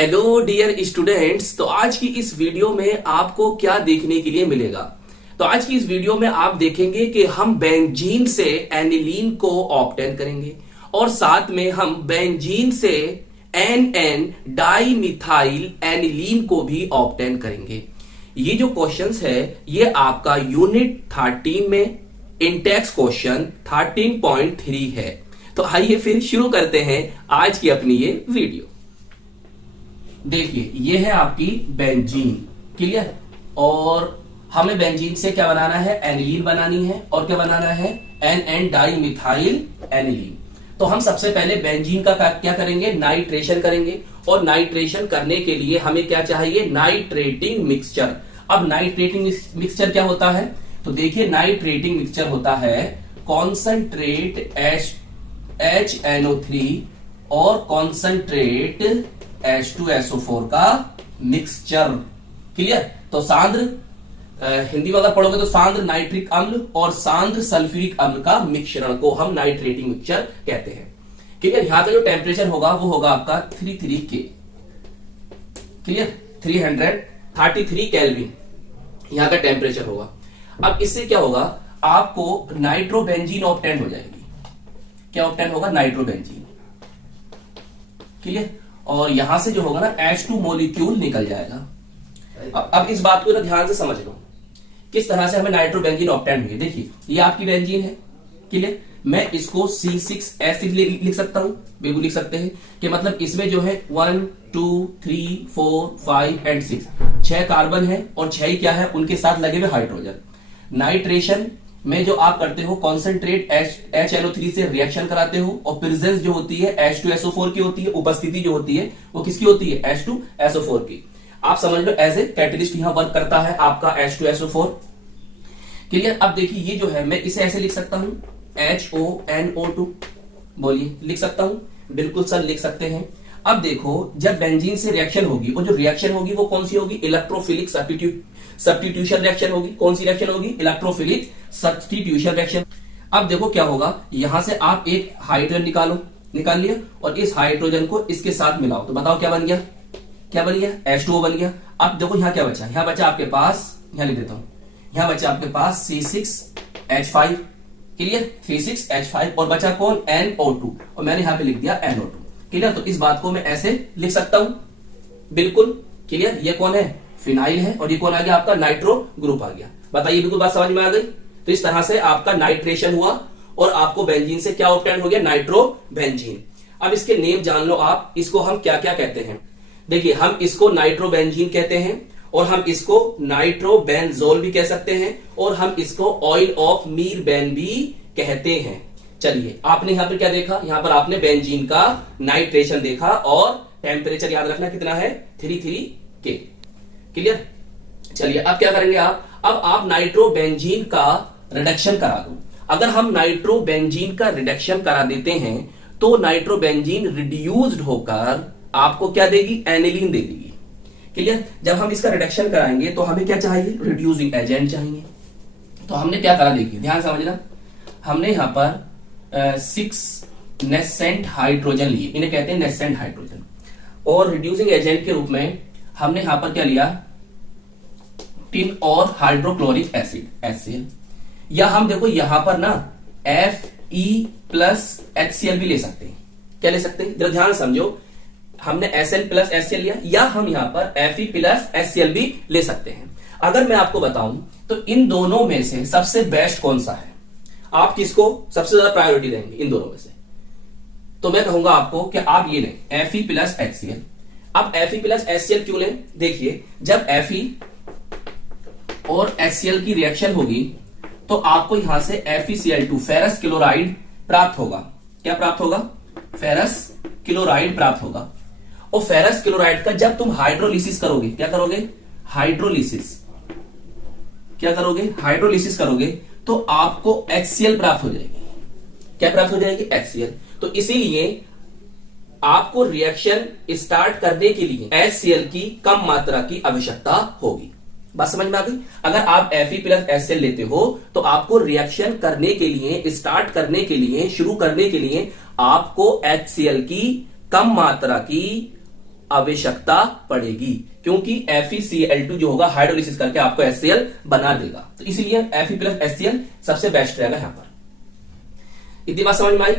Hello dear students. तो आज की इस वीडियो में आपको क्या देखने के लिए मिलेगा? तो आज की इस वीडियो में आप देखेंगे कि हम बेंजीन से एनिलीन को ऑब्टेन करेंगे और साथ में हम बेंजीन से एन डाई मिथाइल एनिलीन को भी ऑब्टेन करेंगे। ये जो क्वेश्चंस है ये आपका यूनिट 13 में इंटेक्स क्वेश्चन 13.3 है। तो आइए फिर शुरू करते हैं आज की अपनी ये वीडियो। देखिए ये है आपकी बेंजीन, क्लियर। और हमें बेंजीन से क्या बनाना है? एनिलीन बनानी है। और क्या बनाना है? N di methyl aniline. तो हम सबसे पहले बेंजीन का क्या करेंगे? नाइट्रेशन करेंगे। और नाइट्रेशन करने के लिए हमें क्या चाहिए? Nitrating mixture. अब नाइट्रेटिंग मिक्सचर क्या होता है? तो देखिए नाइट्रेटिंग मिक्सचर होता है कॉन्सेंट्रेट HNO3 और कॉन्सेंट्रेट H2SO4 का मिक्सचर, क्लियर। तो सांद्र हिंदी में अगर पढ़ोगे तो सांद्र नाइट्रिक अम्ल और सांद्र सल्फ्यूरिक अम्ल का मिश्रण को हम नाइट्रेटिंग मिक्सचर कहते हैं, क्लियर। यहां का जो टेम्परेचर होगा वो होगा आपका 33K, क्लियर। 333 केल्विन यहां का टेम्परेचर होगा। अब इससे क्या होगा? आपको नाइट्रोबेंजीन ऑब्टेन हो जाएगी। क्या ऑब्टेन होगा? Nitrobenzene, clear. और यहां से जो होगा ना H2 मॉलिक्यूल निकल जाएगा। अब इस बात को ध्यान से समझ लो किस तरह से हमें नाइट्रोबेंजीन ऑब्टेन हुई। देखिए ये आपकी बेंजीन है, क्लियर। मैं इसको C6 एसिड लिख सकता हूं, बिल्कुल लिख सकते हैं कि मतलब इसमें जो है 1 2 3 4 5 एंड 6 6 कार्बन है और 6 क्या है? उनके साथ लगे हुए हाइड्रोजन। नाइट्रेशन में जो आप करते हो कॉन्सेंट्रेट HNO3 से रिएक्शन कराते हो और प्रेजेंस जो होती है H2SO4 की होती है, उपस्थिति जो होती है वो किसकी होती है? H2SO4 की। आप समझ लो एज ए कैटलिस्ट यहां वर्क करता है आपका H2SO4, क्लियर। अब देखिए ये जो है मैं इसे ऐसे लिख सकता हूं HONO2, बोलिए लिख सकता हूं? बिल्कुल सर लिख सकते हैं। अब देखो जब बेंजीन से रिएक्शन होगी और जो रिएक्शन होगी वो कौन सी होगी? इलेक्ट्रोफिलिक सब्स्टिट्यूशन रिएक्शन होगी। कौन सी रिएक्शन होगी? Electrophilic substitution reaction. अब देखो क्या होगा, यहां से आप एक हाइड्रोजन निकाल लिया और इस हाइड्रोजन को इसके साथ मिलाओ तो बताओ क्या बन गया? क्या बन गया? H2O बन गया। अब देखो यहां क्या बचा? यहां बचा आपके पास, यहां लिख देता हूं, यहां बचा आपके पास C6H5, क्लियर। 3,6H5 और बचा कौन? NO2 और मैंने यहां पे लिख दिया NO2, क्लियर। तो इस बात को मैं ऐसे लिख सकता हूं, बिल्कुल क्लियर। ये कौन है? फिनाइल है और ये कौन आ गया? आपका नाइट्रो ग्रुप आ गया। बताइए बिल्कुल बात समझ में आ गई? तो इस तरह से आपका नाइट्रेशन हुआ और आपको बेंजीन से क्या ऑब्टेन हो गया? Nitro benzene. अब इसके नेम जान लो आप, इसको हम क्या क्या कहते हैं। देखिए हम इसको नाइट्रोबेंजीन कहते हैं और हम इसको नाइट्रोबेंजोल भी कह सकते हैं और हम इसको ऑयल ऑफ मीरबेन भी कहते हैं। चलिए आपने यहां पर क्या देखा? यहां पर आपने बेंजीन का नाइट्रेशन देखा और टेम्परेचर याद रखना कितना है? 33K, clear. चलिए अब क्या करेंगे आप? अब आप नाइट्रोबेंजीन का रिडक्शन करा दो। अगर हम नाइट्रोबेंजीन का रिडक्शन करा देते हैं तो नाइट्रोबेंजीन रिड्यूस्ड होकर आपको क्या देगी? एनिलीन दे देगी, क्लियर। जब हम इसका रिडक्शन कराएंगे तो हमें क्या चाहिए? रिड्यूसिंग एजेंट चाहिए। तो हमने क्या करा? देखिए ध्यान समझना, हमने यहां पर 6 नेसेंट हाइड्रोजन लिए, इन्हें कहते हैं नेसेंट हाइड्रोजन। और रिड्यूसिंग एजेंट के रूप में हमने यहां पर क्या लिया? टिन और हाइड्रोक्लोरिक एसिड HCl। या हम देखो यहां पर ना Fe+HCl भी ले सकते हैं। क्या ले सकते हैं? जरा ध्यान समझो, हमने Sl+HCl लिया या हम यहां पर Fe+HCl भी ले सकते हैं। अगर मैं आपको बताऊं तो इन दोनों में से सबसे बेस्ट कौन सा है? आप किसको सबसे ज्यादा प्रायोरिटी देंगे इन दोनों में से? तो मैं कहूंगा आपको कि आप ये लें Fe+HCl। अब Fe+HCl क्यों लें? देखिए जब Fe और HCl की रिएक्शन होगी तो आपको यहां से FeCl2 फेरस क्लोराइड प्राप्त होगा। क्या प्राप्त होगा? फेरस क्लोराइड प्राप्त होगा। और फेरस क्लोराइड का जब तुम हाइड्रोलिसिस करोगे, क्या करोगे? हाइड्रोलिसिस, क्या करोगे? हाइड्रोलिसिस करोगे तो आपको HCl प्राप्त हो जाएगी। क्या प्राप्त हो जाएगी? HCl। तो इसीलिए आपको रिएक्शन स्टार्ट करने के लिए HCl की कम मात्रा की आवश्यकता होगी। बात समझ में आ गई? अगर आप Fe+HCl लेते हो तो आपको रिएक्शन करने के लिए, स्टार्ट करने के लिए, शुरू करने के लिए आपको HCl की कम मात्रा की आवश्यकता पड़ेगी, क्योंकि FeCl2 जो होगा हाइड्रोलिसिस करके आपको HCl बना देगा। तो इसीलिए Fe प्लस HCl सबसे बेस्ट रहेगा यहां पर। इतनी बात समझ में आई?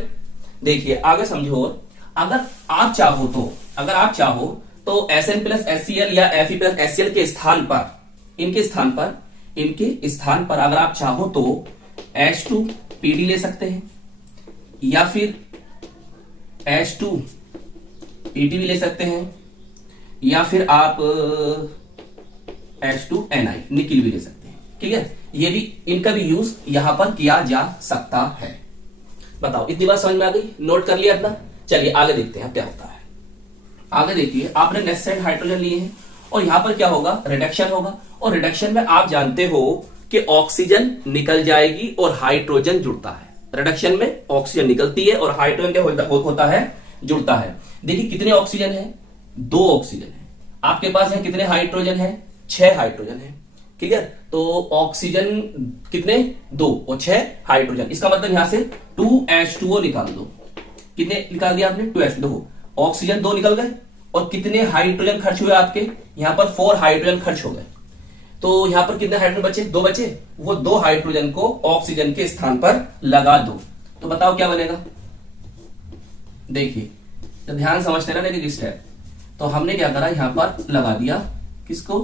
देखिए आगे समझो। अगर आप चाहो तो Sn प्लस HCl या Fe प्लस HCl के स्थान पर, इनके स्थान पर अगर आप चाहो तो H2PD ले सकते हैं, या फिर H2PT भी ले सकते हैं, या फिर आप H2Ni निकिल भी ले सकते हैं। ठीक है, ये भी, इनका भी यूज यहां पर किया जा सकता है। बताओ इतनी बात समझ में आ गई? नोट कर लिया अपना? चलिए आगे देखते हैं क्या होता है। आगे देखिए, आपने नेक्स्ट साइड हाइड्रोजन लिए हैं और यहां पर क्या होगा, रिडक्शन होगा। और रिडक्शन में आप जानते हो कि ऑक्सीजन निकल जाएगी और हाइड्रोजन जुड़ता है। रिडक्शन में ऑक्सीजन निकलती है और हाइड्रोजन क्या होता है, जुड़ता है। देखिए कितने ऑक्सीजन है, 2 ऑक्सीजन है। आपके पास है कितने हाइड्रोजन है, 6 हाइड्रोजन है। क्लियर? तो ऑक्सीजन कितने, 2 और 6 हाइड्रोजन। इसका मतलब यहां से 2H2O निकाल दो। कितने निकाल दिया आपने, 2H2O। ऑक्सीजन 2 निकल गए और कितने हाइड्रोजन खर्च हुए आपके, यहां पर 4 हाइड्रोजन खर्च हो गए। तो यहां पर कितने हाइड्रोजन बचे, 2 बचे। वो 2 हाइड्रोजन को ऑक्सीजन के स्थान पर लगा दो, तो बताओ क्या बनेगा। देखिए तो ध्यान समझते ना नेक्स्ट स्टेप। तो हमने क्या करा, यहां पर लगा दिया किसको,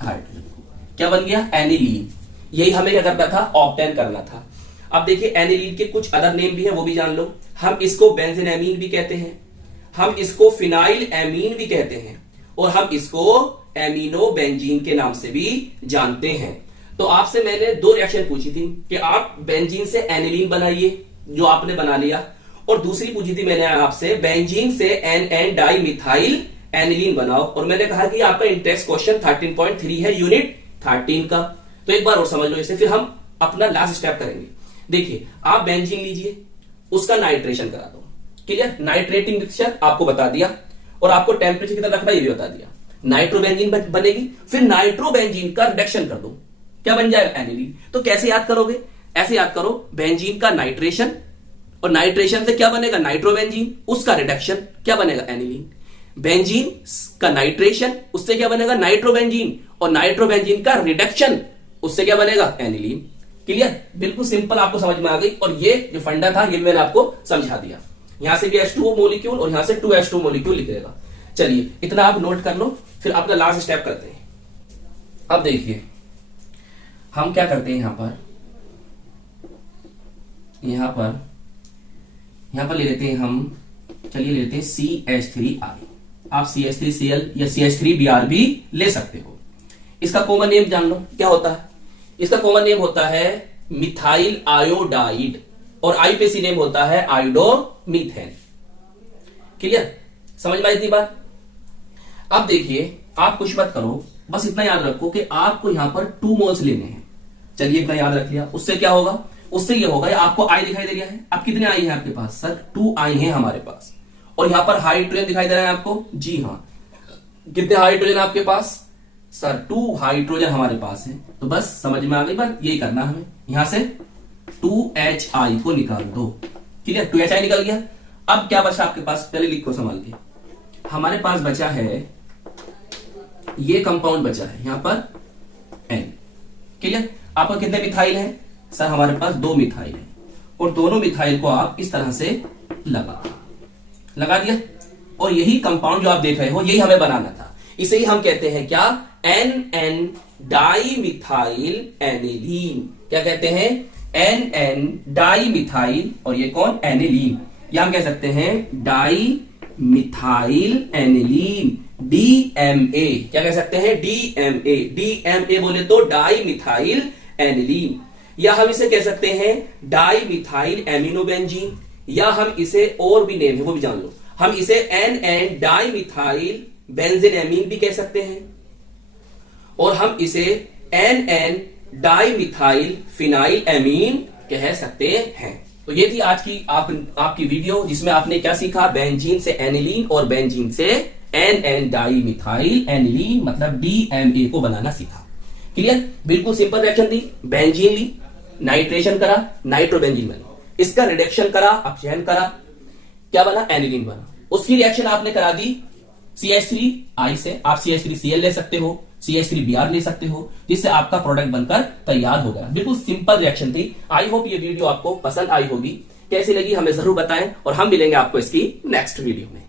हाइड्रोजन को। क्या बन गया, एनिलीन। यही हमें क्या करना था, ऑब्टेन करना था। अब देखिए एनिलीन के कुछ अदर नेम भी है, वो भी जान लो। हम इसको बेंजीन भी कहते हैं, हम इसको फिनाइल एमीन भी कहते हैं, और हम इसको एमिनो बेंजीन के नाम से भी जानते हैं। तो आपसे मैंने 2 रिएक्शन पूछी थी कि आप बेंजीन से एनिलीन बनाइए, जो आपने बना लिया, और दूसरी पूछी थी मैंने आपसे बेंजीन से एन डाई मिथाइल एनिलीन बनाओ। और मैंने कहा कि आपका इंटेक्स क्वेश्चन 13.3 है, यूनिट 13 का। तो एक बार और समझ लो इसे, फिर हम अपना लास्ट स्टेप करेंगे। देखिए आप बेंजीन लीजिए, उसका नाइट्रेशन करा दो। क्लियर? नाइट्रेटिंग मिक्सचर आपको बता दिया, और आपको टेम्परेचर कितना रखना ये भी बता दिया। नाइट्रोबेंजीन बनेगी, फिर नाइट्रोबेंजीन का रिडक्शन कर दो, क्या बन जाएगा, एनिलीन। तो कैसे याद करोगे, ऐसे याद करो, बेंजीन का नाइट्रेशन, और नाइट्रेशन से क्या बनेगा, नाइट्रोबेंजीन, उसका रिडक्शन क्या बनेगा, एनिलीन। बेंजीन का नाइट्रेशन, उससे क्या बनेगा, नाइट्रोबेंजीन, और नाइट्रोबेंजीन का रिडक्शन, उससे क्या बनेगा, एनिलीन। क्लियर? बिल्कुल सिंपल, आपको समझ में आ गई। और ये जो फंडा था ये मैंने आपको समझा दिया। यहां से भी H2O मॉलिक्यूल और यहां से 2H2 मॉलिक्यूल लिखेगा। चलिए इतना आप नोट कर लो, फिर अपना लास्ट स्टेप करते हैं। अब देखिए हम क्या करते हैं, यहां पर ले लेते हैं हम, चलिए ले लेते हैं CH3I। आप CH3Cl या CH3Br भी ले सकते हो। इसका कॉमन नेम जान लो क्या होता है। इसका कॉमन नेम होता है मिथाइल आयोडाइड, और आई पे सी नेम होता है आयोडोमीथेन। क्लियर? समझ में आई इतनी बात? अब देखिए आप कुछ मत करो, बस इतना याद रखो कि आपको यहां पर 2 मोल्स लेने हैं। चलिए इतना याद रख लिया। उससे क्या होगा, उससे ये होगा, आपको आई दिखाई दे रहा है। अब कितने आई है आपके पास, सर 2 आई है हमारे पास। और यहां पर हाइड्रोजन दिखाई दे रहा है आपको, जी हाँ। कितने हाइड्रोजन आपके पास, सर 2 हाइड्रोजन हमारे पास है। तो बस समझ में आ गई बात, यही करना हमें। यहां से 2HI को निकाल दो। क्लियर? 2HI निकल गया। अब क्या बचा आपके पास, पहले लिखो संभाल के। हमारे पास बचा है, ये कंपाउंड बचा है यहां पर N। क्लियर? आपका कितने मिथाइल है, सर हमारे पास 2 मिथाइल है, और दोनों मिथाइल को आप इस तरह से लगा दिया। और यही कंपाउंड जो आप देख रहे हो, यही हमें बनाना था। इसे ही हम कहते हैं क्या, NN डाई मिथाइल एनिलीन। क्या कहते हैं, NN डाई मिथाइल, और ये कौन, एनिलीन। या हम कह सकते हैं डाई मिथाइल एनिलीन, DMA। क्या कह सकते हैं, DMA। DMA बोले तो डाई मिथाइल एनिलीन। या हम इसे कह सकते हैं डाई मिथाइल एमिनोबेंजीन, या हम इसे और भी नेम है वो भी जान लो, हम इसे NN डाई मिथाइल बेंजीनएमीन भी कह सकते हैं, और हम इसे NN di methyl phenyl amine कह सकते हैं। तो ये थी आज की आपकी वीडियो, जिसमें आपने क्या सीखा, बेंजीन से एनिलीन और बेंजीन से NN डाई मिथाइल एनिलीन मतलब DMA को बनाना सीखा। क्लियर? बिल्कुल सिंपल रिएक्शन थी। बेंजीन ली, नाइट्रेशन करा, नाइट्रोबेंजीन बना, इसका रिडक्शन करा, अपचयन करा, क्या बना, एनिलीन बना। उसकी रिएक्शन आपने करा दी CH3I से, आप CH3Cl ले सकते हो, CH3Br ले सकते हो, जिससे आपका प्रोडक्ट बनकर तैयार हो गया। बिल्कुल सिंपल रिएक्शन थी। आई होप ये वीडियो आपको पसंद आई होगी। कैसी लगी हमें जरूर बताएं और हम मिलेंगे आपको इसकी नेक्स्ट वीडियो में।